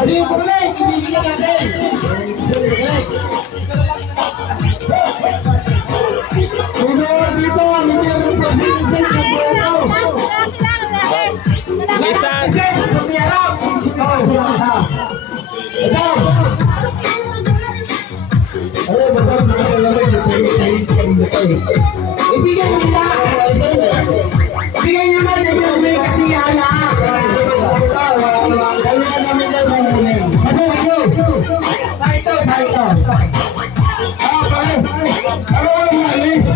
Yung bulik, ibibigyan natin. Sunod dito, hindi ang presidente ng Buko. Lisan. Sumiharap. Ito. Alam, ba't nakasalamay? Ibigay nila. Ibigay nyo na, hindi may kasiyana. Kaya namin lang mamunin. Pasukin nyo. Sa ito. Pare. Ano ang malis?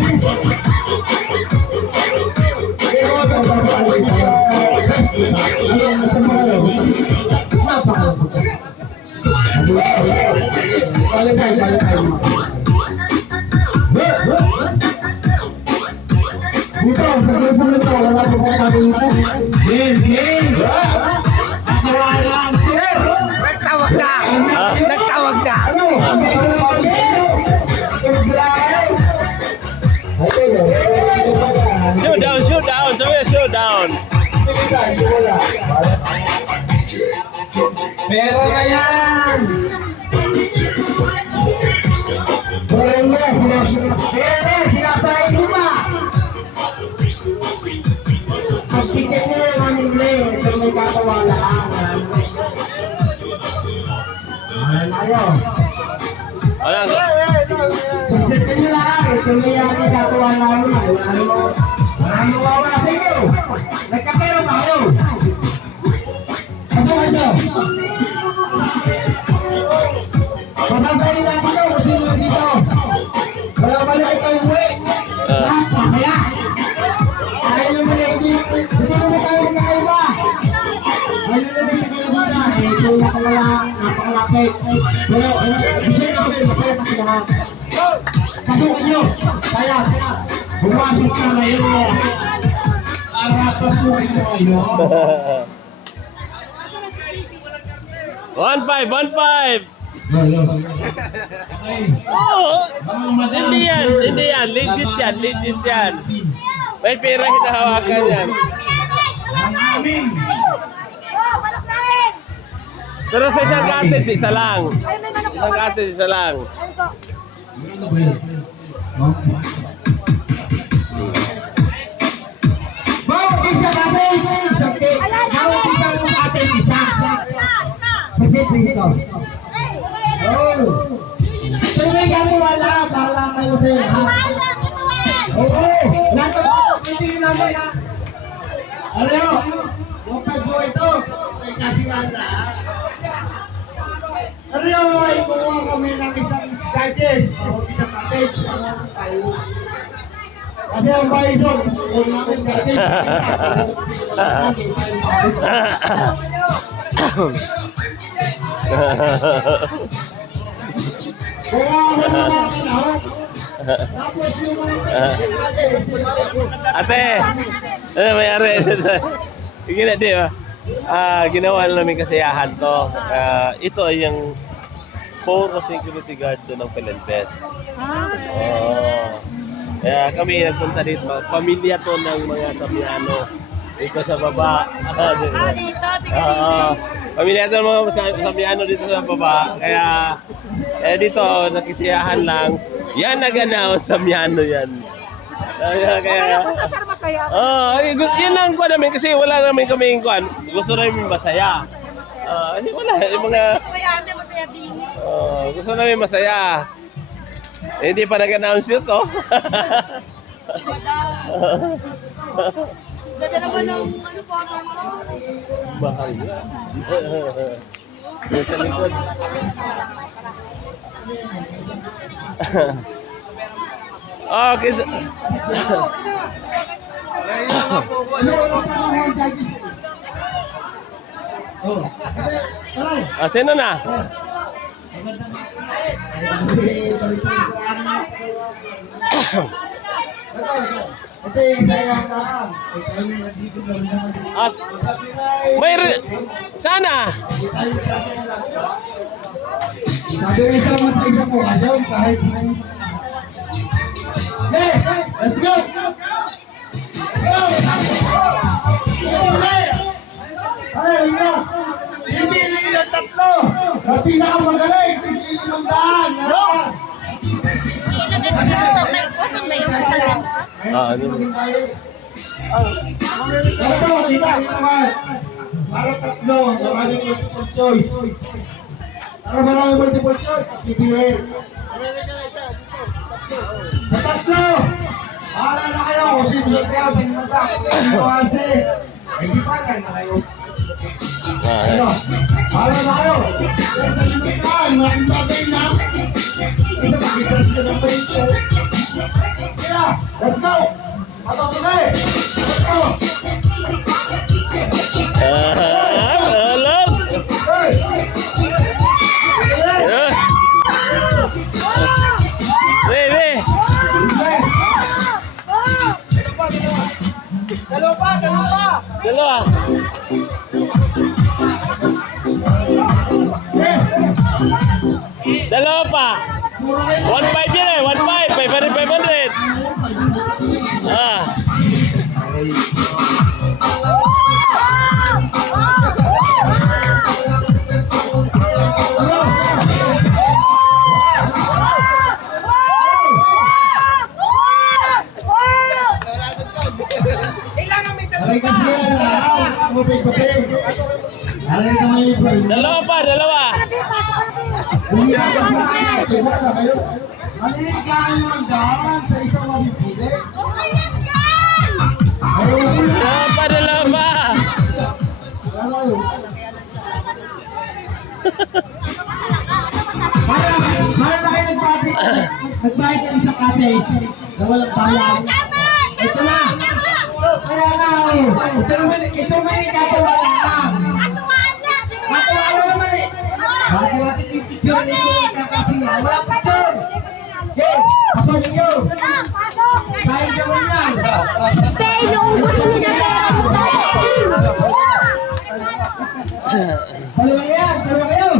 Ano ang masama lang? Palipay mo. Dito, sa grupo nito, wala na po kong pag-iipan. Nagtawag na. Shoot down. Sabi shoot down. Pero na yan! Pero sinasahin mo ba? Ang ticket nila yung aming lane, ito may kakawala. Ayaw. Wala. Ticket nyo lang, ito may aming kakawala. Ano wawala sa inyo? Nagkapero ba kayo? Ano? Pagkasayin natin ito, kung sino dito. Wala balik ito yung uwi. Lahat, masaya. Ayaw naman na hindi naman tayo magkakaiba. Ayaw naman sa kalabunan. Ito yung napakalapit. Pero, gusto namin, masaya sa lahat. Pasukin nyo. Kaya, bumasok na ngayon. Para pasukin nyo ngayon. 1-5. Oo. Hindi yan. Legit yan. May pera hinahawakan yan. Pero sa isang cottage, isa lang. Isang cottage, isa lang. Bawat isa cottage, isang cake. Bawat isa ng cottage, isa. Visit dito. Oh. So may wala para tayo sa lahat. Oo. Lahat ng pipili namin ha. Alayo. Wapag po ito. Ay kasi wala. Alayo, ikuha kami ng isang gadgets. Isang cottage. Kasi ang baison, kung namin gadgets. Ate, ano mayari? Gina, di ba? Ginawa na namin kasiyahan to. Ito ay yung puro security guard doon ng Pelentes. Kaya kami nagpunta dito. Pamilya to ng mga Samiano. Dito sa baba. Pamilya ito ng mga Samiano dito sa baba. Kaya dito nakisiyahan lang. Yan naganaw Samiano yan. Kaya yun lang ko namin kasi wala namin kaming kuan. Gusto namin masaya. Wala yung mga gusto namin masaya. Hindi pa nag-announce yun to. Ganda naman ng photo mo. Mahal yan. Sa likod. Okay. Sino na? Ito yung isa yung kaan. Ito yung nandito na rin naman. At sana. Sabi yung isa mas isa po kasi kahit hey, let's go! Let's go! Ay, wala! Ibili nila tatlo! Na pinakamagaling, tigil ng daan. Ano? Ito, kita naman. Para tatlo, maraming multiple choice. Para maraming multiple choice, pipiliin. Sa tatlo, para na kayo kung sino sa kayo, sino na ba? Kasi, hindi pa yan na kayo. Ano? Para na kayo. Sa limitan, maraming bagay na. Ito, makita sila ng paito. Kaya, let's go! Matapagay! Let's go! Alam! Hey! Yeah. Re! Dalawa! Dalawa pa! 1.5 yan eh! 1.5! 500! Ah! Aray ka siya na, kupig-kupig. Aray ka may ibang. Dalawa pa! Dalawa! Umiyak ka na kayo, diba na kayo? Maliligaan nyo ang daan sa isang mabibili. Ayaw mo na. Dalawa pa! Dalawa pa! Alam mo kayo. Para na kayo nagbayad ng isang cottage na walang bayan. Ito na. Kaya nga, ito naman yung katawalaan. Katawalaan naman eh. Bakit natin yung picture nito kakasina? Wala picture. Okay, pasukin nyo. Sayang naman yan. Dalawa na yan, dalawa kayo.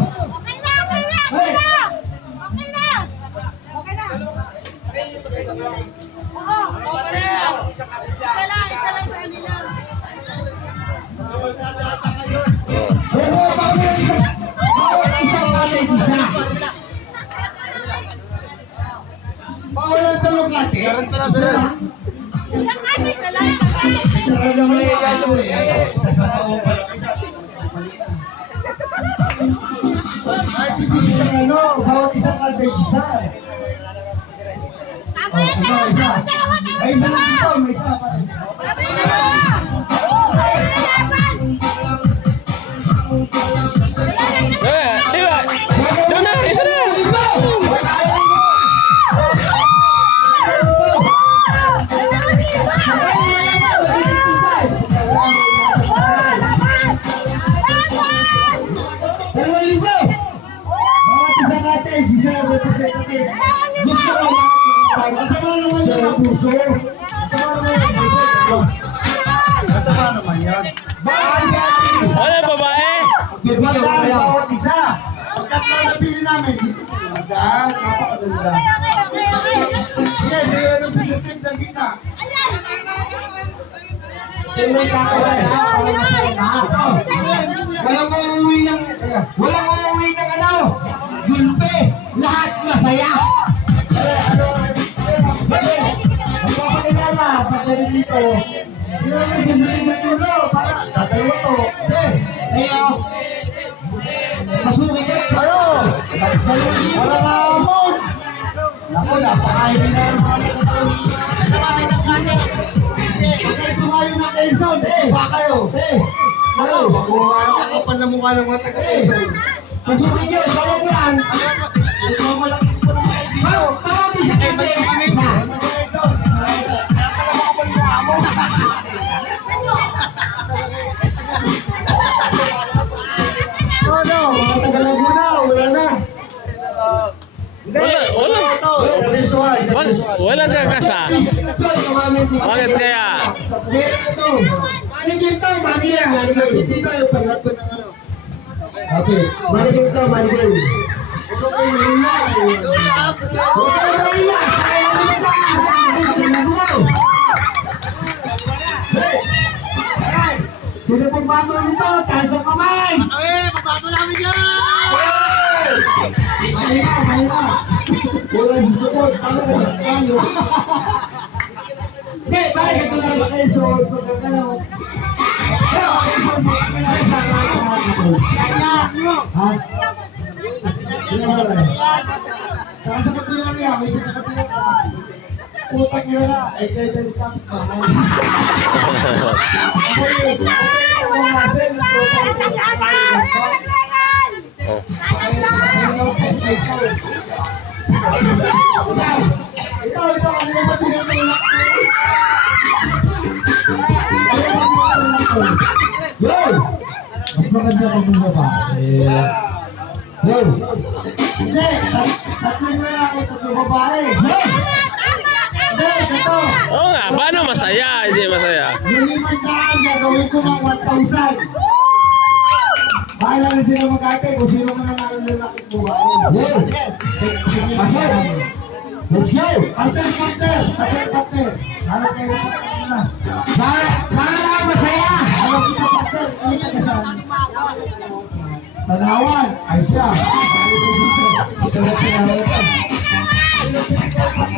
Bawat isang cottage isa. Bawal ang dalawang cottage. Isa lang. Talaga mo yung gagawin eh. Isa sa tao pa lang. Ano, bawat isang cottage isa. Isa. Ay, dalawa dito, may isa pa rin. Di ba? Ito na! Ito na! Dalawa libo! Bawat isang cottage, isang representative. Gusto ko lahat. Kasama naman yan ang puso. Kasama naman yan ang puso. Kasama naman yan. Bawat isang cottage. Wala babae! Bawat isa. Pagkatlo na pili namin, dito po magdaan. Napakaganda. Yes, yung representative na kita. Yung may kakawalan. Walang uuwi ng ano, gulpe. Lahat masaya. Magpapakilala, pagdating dito, sino ang gusto rin magtulo para tatalawa to. Sir, kayo, masukin yan sa'yo. Wala nga mo. Naku, napakain na yung mga ito nga yung naka-Quezon, baka kayo, ano, makakapal na mukha ng mga taga-Quezon. Masukin nyo, sayang yan. Ito ang malaki po ng mga dito. Bawat isa kasi, isa. Ano, mga taga-Laguna, wala na. Wala kakasa. Bakit kaya? Meron ito. Manigim to, manigim. Dito yung palat ko ng ano. Okay, manigim to, manigim. Ito kayo nahiya. Ito kayo nahiya. Sayang naman ka. Sayang naman. Sino pong bato nito? Taas ang kamay. Pabato namin yan! Mahina. Walang support. Paano ko? Paano? Hindi, bakit ito lang ba kayo? So, pagkakalaw. Pero, ito mo, kaya sa ha? Hindi ba rin? Saka sa kapila niya, may pinakapila ka. Putak niya na, ay kayo tayo kapit pa. Ito, kanina ba tinatulak ko? Yo! Mas maganda kang mga babae. Yo! Hindi! Tatlo na ako, tatlo babae. Yo! Hindi, ito! Oo nga, paano masaya? Hindi masaya. Yung 500 gagawin ko ng 1,000. Bahala na sila mag-ate kung sino man ang nalalaki babae. Yo! Pasok! Let's go! Partner! Hanap kayo ng partner na. Para masaya! Alam kita partner, kita ka saan? Tanawan! Ay siya!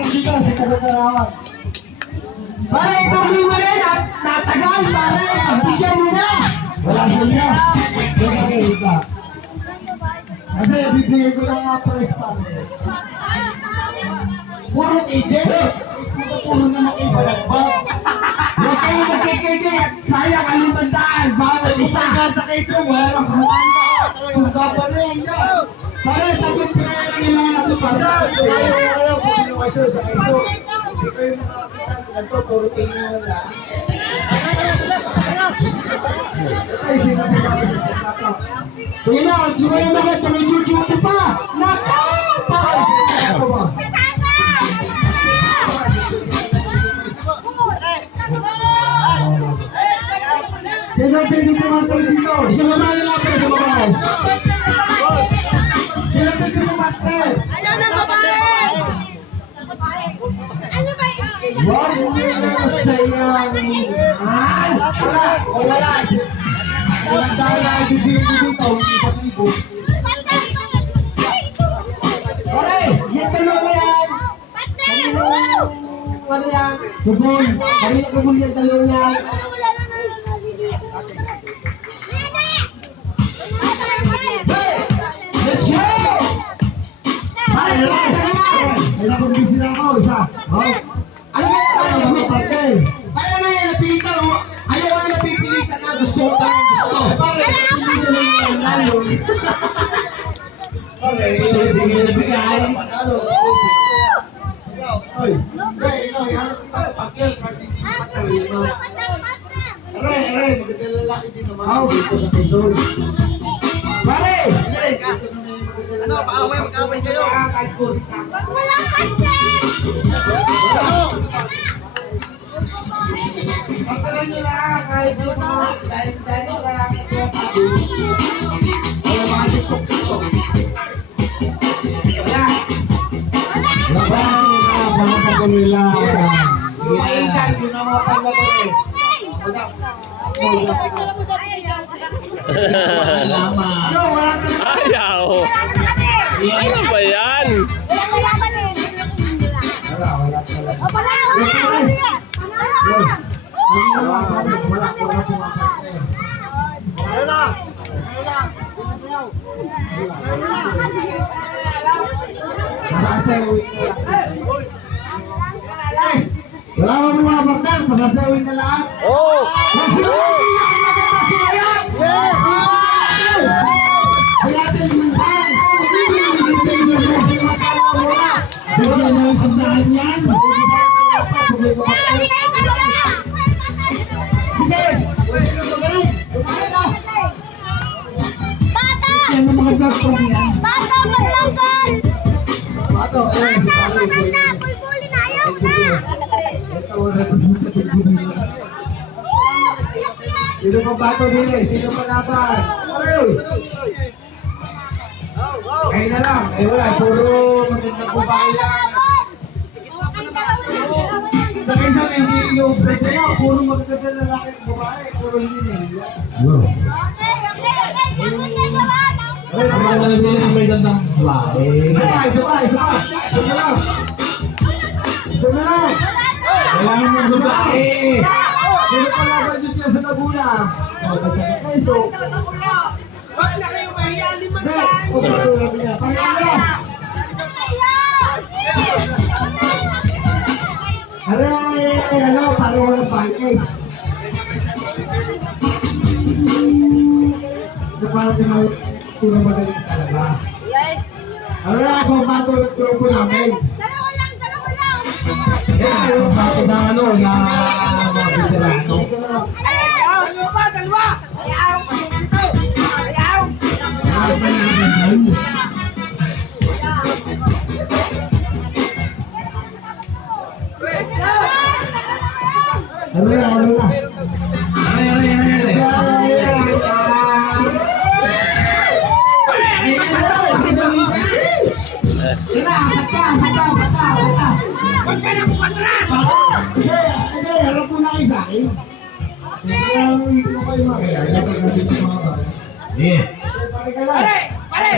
Dito sa Tanawan. Para itong lima rin at natagal, para pagbigyan mo na! Wala siya. Kasi bibigay ko ng press pa. Puro agent. Puro na makibalagbag. Huwag kayo magkikiki. Sayang alimandaan. Bawal isa. Sa kayo, wala kang halanda. Suga pa rin. Para tapos kailangan natin para. Ayaw kung yung kaso sa kaso. Hindi kayo makakita ng ganito. Puro tingin na lang. Ay, sinabi ba? Sige na, sumay na ka. Tuloy-tuloy pa. Naka! Ako ba? Sino pwede pumatay dito? Isang babae lang pala sa babae. Sino pwede pumatay? Ayaw na babae! Ano ba yun? Wag mo na sayang. Ay! Wala! Walang dala. Ibigay ko dito. Hindi pa dito. Okay! Yan dalawa yan! Ano yan? Kubol! Kanina kubol yan dalawa yan! Let's go! Ay, ay, akong busy na ako, isa. Oh. Alam mo, parang kami, partner. Parang may napitan, oh. Ayaw ko na napipilitan na gusto ko tayo gusto. Parang napipilitan na yung nanalo. Okay, bigay na bigay. Oy, ikaw, yan. Pakil, pakil, no? Aray, magandang lalaki din naman. Oh, dito sa Quezon. Pare! Ano, mag-away kayo? Walang pancet! Pagkalan nyo lang, kahit nyo mga dahil lang. Wala mga tiktok dito. Wala mga pagkamila. Iingan yun ang mga pagkamila. Lama. Ano, wala ka na. Ayaw. Ano ba yan? Wala. Wala pumapartner. Wala mo mga partner, pasasawin na lahat. Oh! Bigyan na yung sandahan yan. Sige! Kumain na! Bata! Yan ang mga vlog ko niyan. Bata, maglanggal! Bato, ayun si Pare. Maganda, bulbulin, ayaw na! Ito ang representative ko nila. Sino pang bato din eh? Sino pang laban? Ayun! Kayo na lang. Eh wala, puro magandang babae lang. Sa kaysa hindi i-open sa'yo, puro magaganda lalaki at babae, puro hindi nila. Okay, okay, okay. Ganun din naman. Ay, ang mga nalagyan ng may damdam babae. Isa pa, isa pa, isa pa. Isa na lang. Isa na lang. Kailangan ng babae. Sino pa laban Diyos niya sa Laguna? Okay, so. Bakit na kayo mahiya? Lima Hindi, dyan! pagkatulad niya. Pangyalas. Ano, parang walang pancakes. Ito parang pinamagaling talaga. Ano na ako patulog grupo namin? Dalawa lang, dalawa lang. Eh, ano bato na ano, na mga veterano. Ayaw! Dalawa ba? Dalawa! Ayaw! Dito! Ayaw! Ano pa yung ano na, ano na? Huwag ka na pumatras! Hindi, harap po na kayo sa akin. Hindi ko kayo makaya. Sabi natin sa mga bata. Pare ka lang. Pare! Pare!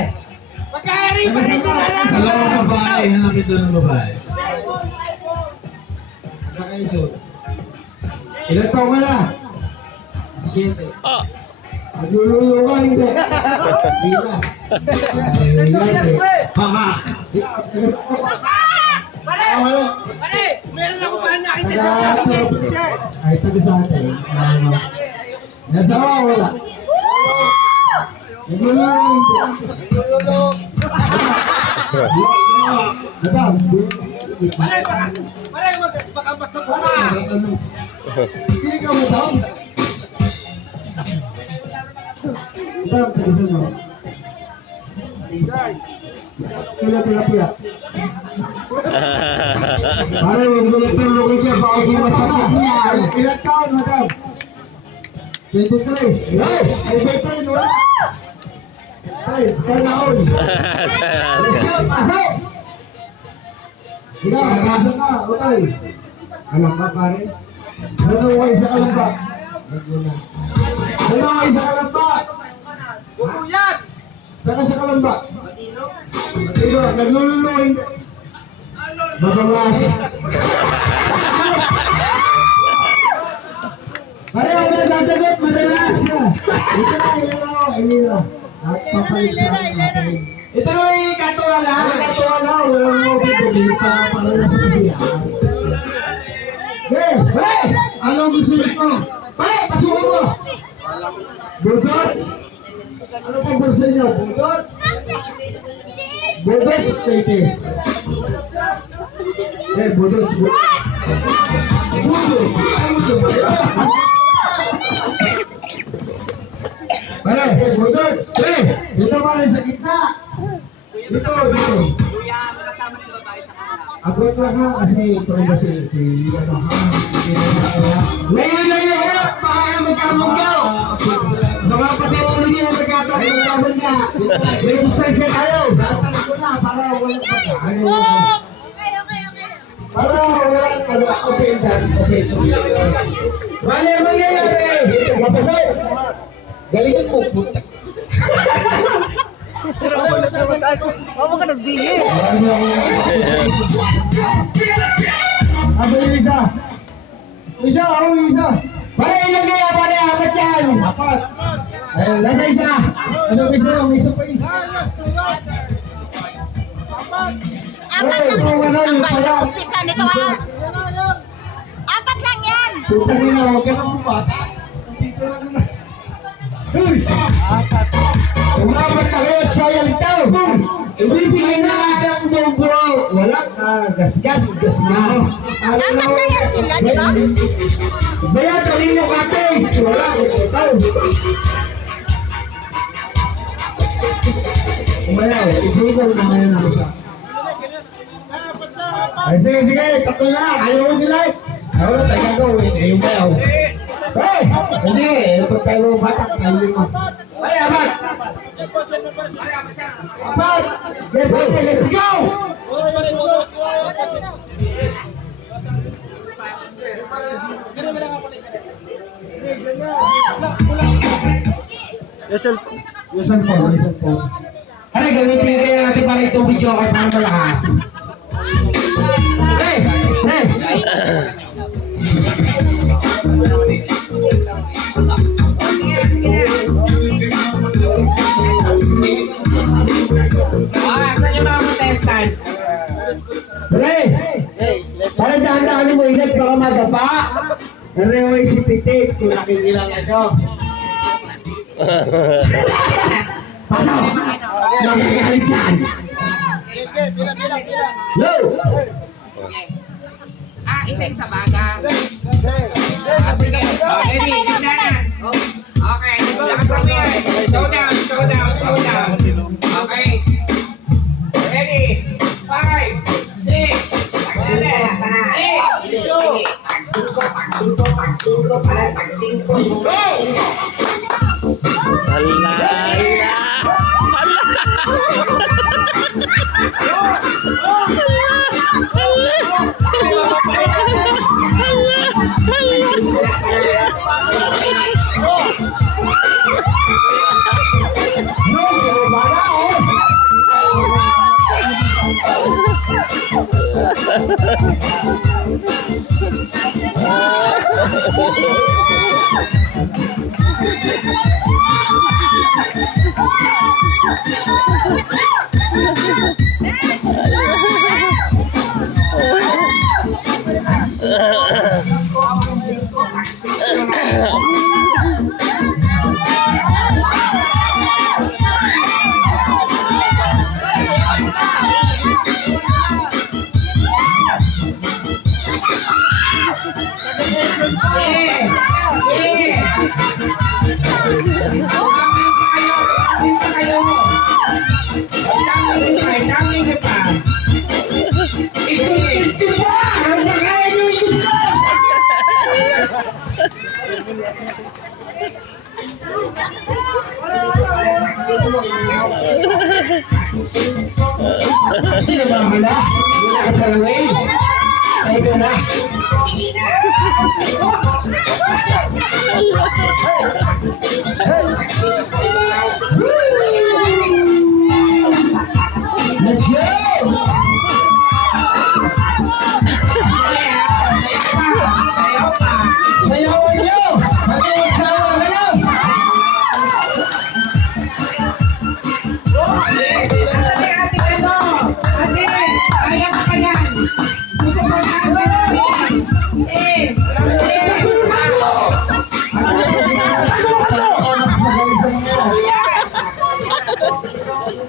Magkahari! Pare! Sa mga babae, hanapin doon ng babae. Kakaiso. Ilan taong ka na? 7. Oh. Naglululo ka, hindi. Hindi na. Baka. Pare! Ano? Pare! Meron ako pa nakita sa picture! Ay, taga sa atin. Nasa ako, wala. Naglululo ka, hindi. Madam, Pare! Pare! Baka basta ko ka! hindi ka mo daw. Madam, tagisan mo. Pila. Pare, magulog-tulog ko siya, baka di masakit niya. Ilan taon, madam? 23. Ay, ay, boyfriend, wala. Ay, sana all. Pasok! Ikaw, nagasa ka, okay. Alam ka, pare? Dalawa isa ka lang ba? Dalawa isa ka lang ba? Puto yan! Saka sa kalamba? Matino, naglululuhin. Mabangas. Pare, ako na sasagot, madalas. Ito na, Elira. At papalit sa akin natin. Ito na yung katuwala. Katuwala, walang mabibigay pa para na sa kasiyahan. Hey, hey! Anong gusto mo? Pare, pasukan mo! Budots! Ano pang bursa niyo? Budots? Budots, Titis. Eh, budots, budots. Budots! Ano ito ba yan? Pare, budots! Eh, dito pare sa gitna. Dito. Agwat lang ha, kasi ito ba si ano ha? Ngayon na yun ha! Baka magkamong ka! Baka pati ulo niyo magkakaroon ka! May distansya tayo! Datalag ko na para walang pagkaan. Para walang open dance. Mali ang mangyayari! Mapasay! Galingan mo, puta! Huwag ka nagbigil! Ano yung isa? Isa, ako yung isa. Pare, ilan kaya pare, apat yan. Apat. Lada isa. Ano isa? May isa pa yun. Apat lang ang umpisa nito ha. Apat lang yan. Puta nila, huwag ka nang bumata. Dito lang naman. Uy! Umapat na kayo at sayang ito. Ibibigay na natin ang dobro. Walang gas na. Apat lang yan sila, di ba? Baya, talino kates. Walang ito. Umayaw, ibigay na ngayon ako siya. Ay, sige, tatlo na. Ayaw mo nila. Ayaw na, tayo gagawin. Ayaw mo yaw. Hey! Hindi, ito tayo batak. Tayo lima. Ay, apat! Apat! Okay, let's go! Yung cellphone. Ano, gamitin kayo natin para itong video kay para malakas. Hey! Hey! Saan yung mga contestant? Hey! Parang dahan-dahan mo, Iles, baka madapa. Narewa si Pitit, kung nakikilang ito. Pasok! Nakagalit yan! Yo! Isa-isa baga. Sige. Ready? Tignan na. Okay. Lakasan mo yan. Showdown, showdown, showdown. Okay. Ready? 5, 6, 7, 8, 2, go! Hala, hala. No, wala oh! Sino ba hula? Nakasalawin? Ay ko na. Let's go! Sayawan nyo! Mag-iisawa kayo!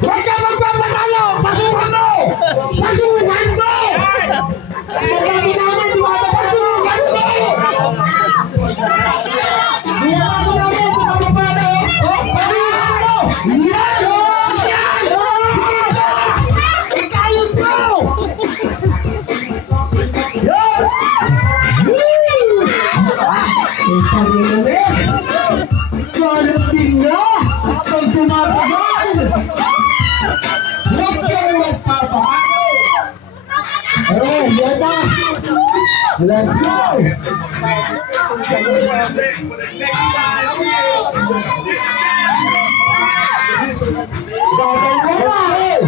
Huwag ka magpapatalo! Pasukan mo! Pasukan mo! Marami naman, di ba? Pasukan mo! Binabago namin, bumababa. Oh, pasukan mo! Yan! Yan! Ikayos mo! Yes! Ikaw naman! Kalating na! Pag tumatagal! Huwag kang magpapakalo! Oh, yan na! Let's go! Gagawin mo na eh!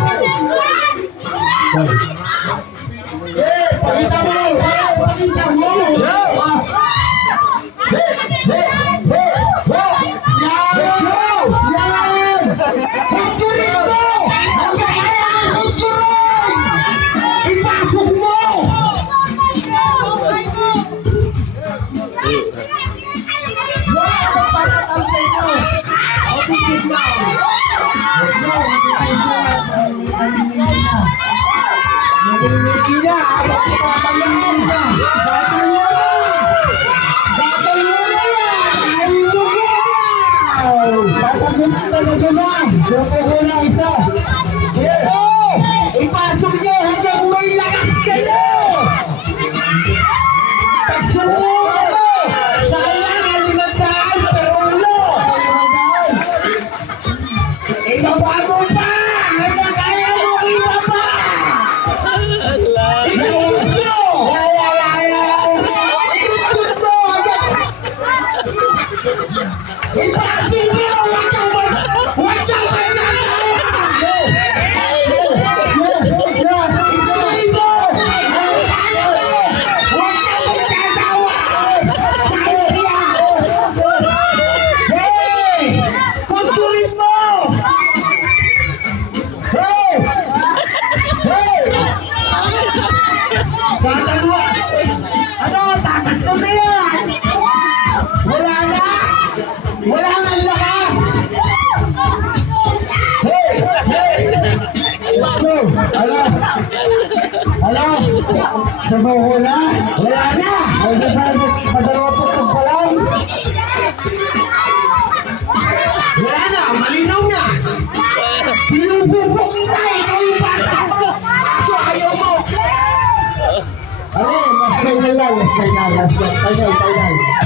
Eh, pakita mo! Pakita mo! Ipasok nyo hanggang may lakas kayo! Pagsuko kayo! Sayang, 500 pero ulo! Ibaba mo pa! Hanggang kaya mo ibaba! Inulit nyo! Inulit mo! Ipasok nyo! Huwag kang magkakawa! Sa buko na. Wala na. Ay, di ba, padalawa po pa lang. Wala na, malinaw na. Pinububo kita, ikaw yung bata. So, ayaw mo. Ano, last final lang, last final.